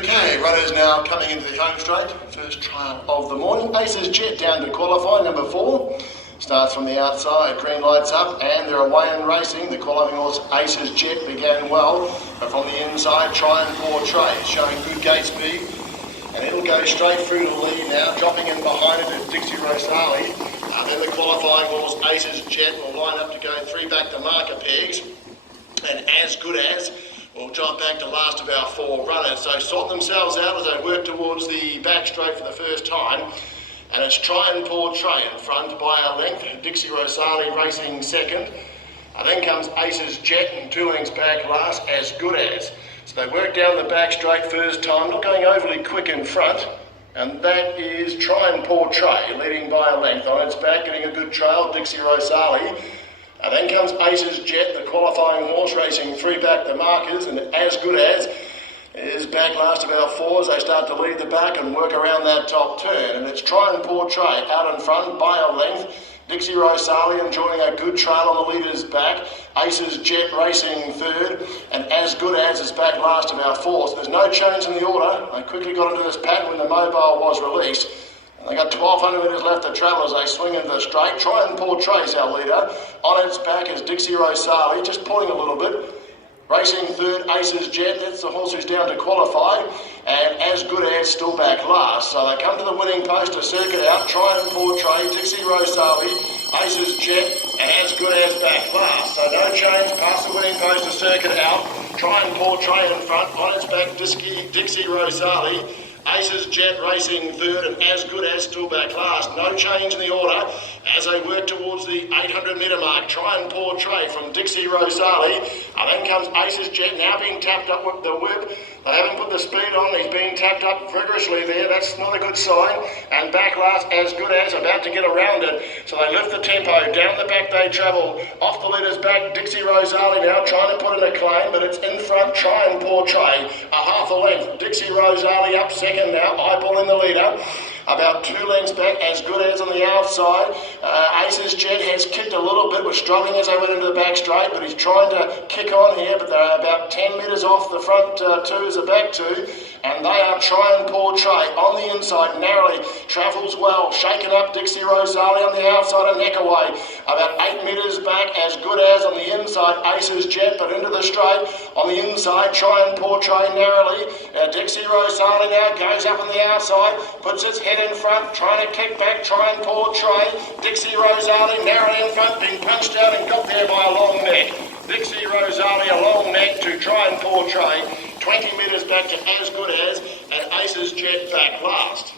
Okay, runners now coming into the home straight. First trial of the morning. Aces Jet down to qualify, number 4. Starts from the outside, green lights up, and they're away and racing. The qualifying horse Aces Jet began well, but from the inside, Try and Portray, showing good gate speed. And it'll go straight through to lead now, dropping in behind it is Dixie Rosali. Then the qualifying horse Aces Jet will line up to go 3 back to marker pegs. And As Good As will drop back to last of our 4 runners. So sort themselves out as they work towards the back straight for the first time. And it's Try and Portray in front by a length. Dixie Rosali racing second. Then comes Aces Jet and 2 lengths back last, As Good As. So they work down the back straight first time, not going overly quick in front. And that is Try and Portray, leading by a length. On its back, getting a good trail, Dixie Rosali. And then comes Aces Jet, the qualifying horse, racing 3 back the markers, and As Good As is back last of our 4 as they start to lead the back and work around that top turn. And it's Try and Portray out in front by a length. Dixie Rosali enjoying a good trail on the leader's back. Aces Jet racing third, and As Good As is back last of our 4. So there's no change in the order. They quickly got into this pattern when the mobile was released. And they got 1,200 metres left to travel as they swing into the straight. Try and Portray's our leader. On its back is Dixie Rosali, just pulling a little bit. Racing third, Aces Jet, that's the horse who's down to qualify. And As Good As still back last. So they come to the winning post to circuit out. Try and Portray, Dixie Rosali, Aces Jet, and As Good As back last. So no change past the winning post to circuit out. Try and Portray in front. On its back, Dixie Rosali. Aces Jet racing third, and As Good As still back last. No change in the order as they work towards the 800 metre mark. Try and Portray from Dixie Rosali. Then comes Aces Jet, now being tapped up with the whip. They haven't put the speed on. He's being tapped up vigorously there. That's not a good sign. And back last, As Good As, about to get around it. So they lift the tempo. Down the back they travel. Off the leader's back, Dixie Rosali now trying to put in a claim, but it's in front, Try and Portray. A half a length. Dixie Rosali up second now, eyeballing the leader. About 2 lengths back, As Good As on the outside. Aces Jet has kicked a little bit, was struggling as they went into the back straight, but he's trying to kick on here, but they're about 10 metres off the front 2 as the back 2, and they are Try and Portray on the inside, narrowly, travels well, shaking up Dixie Rosali on the outside, a neck away. About 8 metres back, As Good As on the inside, Aces Jet, but into the straight, on the inside, Try and Portray narrowly. Dixie Rosali now goes up on the outside, puts its head in front, trying to kick back, Try and Portray. Dixie Rosali narrowly in front, being punched out and got there by a long neck. Dixie Rosali a long neck to Try and Portray. 20 metres back to As Good As, and Aces Jet back last.